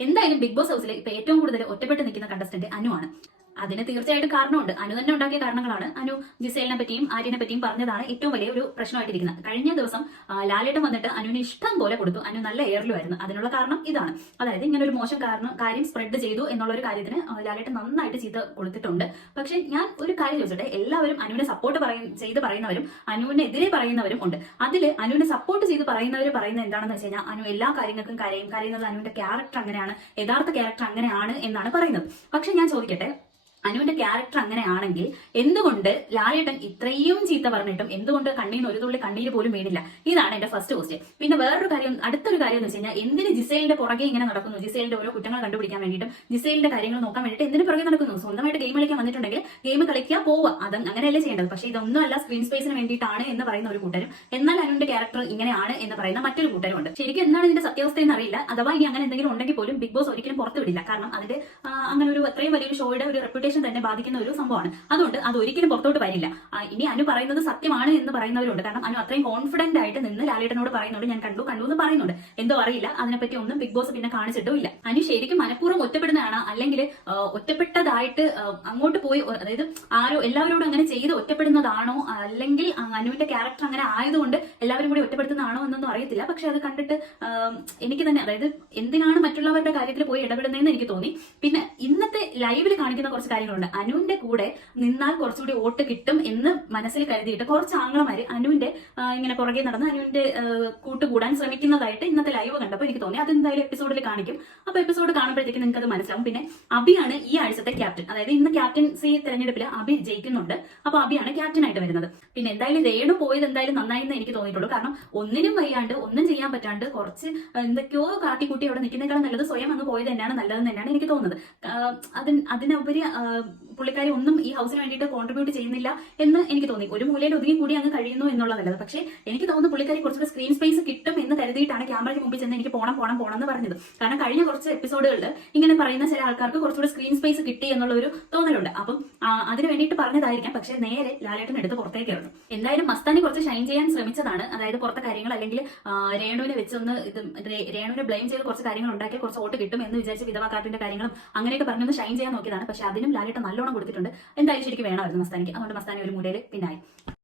എന്തായാലും big boss ഹൗസിൽ ഇപ്പൊ ഏറ്റവും കൂടുതൽ ഒറ്റപ്പെട്ട് നിൽക്കുന്ന കണ്ടസ്റ്റന്റ് അനുവാണ് അതിന് തീർച്ചയായിട്ടും കാരണമുണ്ട്. അനു തന്നെ ഉണ്ടാക്കിയ കാരണങ്ങളാണ്. അനു ജിസേലിനെ പറ്റിയും ആര്യനെ പറ്റിയും പറഞ്ഞതാണ് ഏറ്റവും വലിയ ഒരു പ്രശ്നമായിട്ടിരിക്കുന്നത്. കഴിഞ്ഞ ദിവസം ലാലേട്ടം ലാലേട്ടൻ വന്നിട്ട് അനുവിന് ഇഷ്ടം പോലെ കൊടുത്തു. അനു നല്ല എയറിലുമായിരുന്നു. അതിനുള്ള കാരണം ഇതാണ്. അതായത് ഇങ്ങനെ ഒരു മോശം കാരണം കാര്യം സ്പ്രെഡ് ചെയ്തു എന്നുള്ള ഒരു കാര്യത്തിന് ലാലേട്ടം ലാലേട്ടൻ നന്നായിട്ട് ചീത്ത കൊടുത്തിട്ടുണ്ട്. പക്ഷെ ഞാൻ ഒരു കാര്യം ചോദിച്ചോട്ടെ? എല്ലാവരും അനുവിനെ സപ്പോർട്ട് പറയ ചെയ്ത് പറയുന്നവരും അനുവിനെതിരെ പറയുന്നവരും ഉണ്ട്. അതിൽ അനുവിനെ സപ്പോർട്ട് ചെയ്ത് പറയുന്നവർ പറയുന്നത് എന്താണെന്ന് വെച്ച് കഴിഞ്ഞാൽ അനു എല്ലാ കാര്യങ്ങൾക്കും കരയും. കരയുന്നത് അനുവിന്റെ ക്യാരക്ടർ അങ്ങനെയാണ്. യഥാർത്ഥ ക്യാരക്ടർ അങ്ങനെയാണ് എന്നാണ് പറയുന്നത്. പക്ഷെ ഞാൻ ചോദിക്കട്ടെ? അനുവിന്റെ ക്യാരക്ടർ അങ്ങനെയാണെങ്കിൽ എന്തുകൊണ്ട് ലാലേട്ടൻ ഇത്രയും ചീത്ത പറഞ്ഞിട്ടും എന്തുകൊണ്ട് കണ്ണീന്ന് ഒരു തുള്ളി കണ്ണീര് പോലും വീണില്ല? ഇതാണ് എന്റെ ഫസ്റ്റ് ക്വസ്റ്റ്യൻ പിന്നെ വേറൊരു കാര്യം അടുത്തൊരു കാര്യം എന്ന് വെച്ച് കഴിഞ്ഞാൽ എന്തിന് ജിസേലിന്റെ പുറകെ ഇങ്ങനെ നടക്കുന്നു? ജിസേലിന്റെ ഓരോ കുറ്റങ്ങൾ കണ്ടുപിടിക്കാൻ വേണ്ടിയിട്ടും ജിസേലിന്റെ കാര്യങ്ങൾ നോക്കാൻ വേണ്ടിയിട്ട് എന്തിനു പുറകെ നടക്കുന്നു? സ്വന്തമായിട്ട് ഗെയിം കളിക്കാൻ വന്നിട്ടുണ്ടെങ്കിൽ ഗെയിം കളിക്കുക പോവുക അത് അങ്ങനെയല്ലേ ചെയ്യേണ്ടത്. പക്ഷേ ഇതൊന്നും അല്ല സ്ക്രീൻ സ്പേസിന് വേണ്ടിയിട്ടാണ് എന്ന് പറയുന്ന ഒരു കൂട്ടരും എന്നാൽ അനുവിന്റെ ക്യാരക്ടർ ഇങ്ങനെയാണ് എന്ന് പറയുന്ന മറ്റൊരു കൂട്ടരും ഉണ്ട് ശരിക്കും എന്താണ് ഇതിന്റെ സത്യാവസ്ഥ എന്ന് അറിയില്ല. അഥവാ ഇനി അങ്ങനെ എന്തെങ്കിലും ഉണ്ടെങ്കിൽ പോലും ബിഗ് ബോസ് ഒരിക്കലും പുറത്തുവിടില്ല കാരണം അതിന്റെ അങ്ങനെ ഒരു അത്രയും വലിയൊരു ഷോയുടെ ഒരു റെപ്യൂട്ടേഷൻ തന്നെ ബാധിക്കുന്ന ഒരു സംഭവമാണ്. അതുകൊണ്ട് അത് ഒരിക്കലും പുറത്തോട്ട് വരില്ല. ഇനി അനു പറയുന്നത് സത്യമാണ് എന്ന് പറയുന്നവരുണ്ട്. കാരണം അനു അത്രയും കോൺഫിഡന്റ് ആയിട്ട് നിന്ന് ലാലേട്ടനോട് പറയുന്നുണ്ട് ഞാൻ കണ്ടു കണ്ടു എന്ന് പറയുന്നുണ്ട്. എന്തോ അറിയില്ല. അതിനെപ്പറ്റി ഒന്നും ബിഗ് ബോസ് പിന്നെ കാണിച്ചിട്ടും ഇല്ല. അനു ശരിക്കും മനഃപൂർവം ഒറ്റപ്പെടുന്നതാണ്. അല്ലെങ്കിൽ ഒറ്റപ്പെട്ടതായിട്ട് അങ്ങോട്ട് പോയി അതായത് ആരോ എല്ലാവരോടും അങ്ങനെ ചെയ്ത് ഒറ്റപ്പെടുന്നതാണോ? അല്ലെങ്കിൽ അനുവിന്റെ ക്യാരക്ടർ അങ്ങനെ ആയതുകൊണ്ട് എല്ലാവരും കൂടി ഒറ്റപ്പെടുത്തുന്നതാണോ എന്നൊന്നും അറിയത്തില്ല. പക്ഷെ അത് കണ്ടിട്ട് എനിക്ക് തന്നെ അതായത് എന്തിനാണ് മറ്റുള്ളവരുടെ കാര്യത്തിൽ പോയി ഇടപെടുന്നതെന്ന് എനിക്ക് തോന്നി. പിന്നെ ഇന്നത്തെ ലൈവിൽ കാണിക്കുന്ന കുറച്ച് കാര്യങ്ങളുണ്ട്. അനുവിന്റെ കൂടെ നിന്നാൽ കുറച്ചുകൂടി വോട്ട് കിട്ടും എന്ന് മനസ്സിൽ കരുതിയിട്ട് കുറച്ച് ആംഗ്ലമാര് അനുവിന്റെ ഇങ്ങനെ പുറകെ നടന്ന് അനുവിന്റെ കൂട്ടുകൂടാൻ ശ്രമിക്കുന്നതായിട്ട് ഇന്നത്തെ ലൈവ് കണ്ടപ്പോൾ എനിക്ക് തോന്നി. അതെന്തായാലും എപ്പിസോഡിൽ കാണിക്കും. അപ്പൊ എപ്പിസോഡ് കാണുമ്പോഴത്തേക്ക് നിങ്ങൾക്ക് അത് മനസ്സിലാവും. പിന്നെ അബിയാണ് ഈ ആഴ്ചത്തെ ക്യാപ്റ്റൻ അതായത് ഇന്ന് ക്യാപ്റ്റൻസി തെരഞ്ഞെടുപ്പിൽ അബി ജയിക്കുന്നുണ്ട്. അപ്പൊ അബിയാണ് ക്യാപ്റ്റൻ ആയിട്ട് വരുന്നത്. പിന്നെ എന്തായാലും രേണു പോയത് എന്തായാലും നന്നായി എന്ന് എനിക്ക് തോന്നിയിട്ടുള്ളൂ. കാരണം ഒന്നിനും വയ്യാണ്ട് ഒന്നും ചെയ്യാൻ പറ്റാണ്ട് കുറച്ച് എന്തൊക്കെയോ കാട്ടിക്കൂട്ടി അവിടെ നിൽക്കുന്നേക്കാളും നല്ലത് സ്വയം അങ്ങ് പോയത് തന്നെയാണ് നല്ലതെന്ന് തന്നെയാണ് എനിക്ക് തോന്നുന്നത്. അതിന് അതിനുപരി uh, പുള്ളിക്കാരി ഒന്നും ഈ ഹൗസിന് വേണ്ടിയിട്ട് കോൺട്രിബ്യൂട്ട് ചെയ്യുന്നില്ല എന്ന് എനിക്ക് തോന്നി. ഒരു മൂലയിൽ ഒതുങ്ങി കൂടി അങ്ങ് കഴിയുന്നു എന്നുള്ളതല്ലത് പക്ഷേ എനിക്ക് തോന്നുന്നു പുള്ളിക്കാരി കുറച്ചുകൂടെ സ്ക്രീൻ സ്പേസ് കിട്ടും എന്ന് കരുതിയിട്ടാണ് ക്യാമറയ്ക്ക് മുമ്പിൽ ചെന്ന് എനിക്ക് പോണം പോണം പോണം എന്ന് പറഞ്ഞത്. കാരണം കഴിഞ്ഞ കുറച്ച് എപ്പിസോഡുകളിൽ ഇങ്ങനെ പറയുന്ന ചില ആൾക്കാർക്ക് കുറച്ചുകൂടി സ്ക്രീൻ സ്പേസ് കിട്ടി എന്നുള്ള ഒരു തോന്നലുണ്ട്. അപ്പം അതിന് വേണ്ടിയിട്ട് പറഞ്ഞതായിരിക്കാം. പക്ഷേ നേരെ ലാലേട്ടൻ എടുത്ത് പുറത്തേക്ക് ഇറങ്ങും. എന്തായാലും മസ്താനി കുറച്ച് ഷൈൻ ചെയ്യാൻ ശ്രമിച്ചതാണ്. അതായത് പുറത്തെ കാര്യങ്ങൾ അല്ലെങ്കിൽ രേണുവിനെ വെച്ചൊന്ന് ഇത് രേണുവിനെ ബ്ലെയിം ചെയ്ത് കുറച്ച് കാര്യങ്ങൾ ഉണ്ടാക്കി കുറച്ച് വോട്ട് കിട്ടും എന്ന് വിചാരിച്ച് വിധവാ കാര്യങ്ങളും അങ്ങനെയൊക്കെ പറഞ്ഞൊന്ന് ഷൈൻ ചെയ്യാൻ നോക്കിയതാണ്. പക്ഷേ അതിനും ലാലേട്ടൻ നല്ലോണം കൊടുത്തിട്ടുണ്ട്. എന്തായാലും ശരിക്കും വേണമായിരുന്നു മസ്താനിക്ക്. അതുകൊണ്ട് മസ്താനി ഒരു മൂലയിൽ പിന്നായി.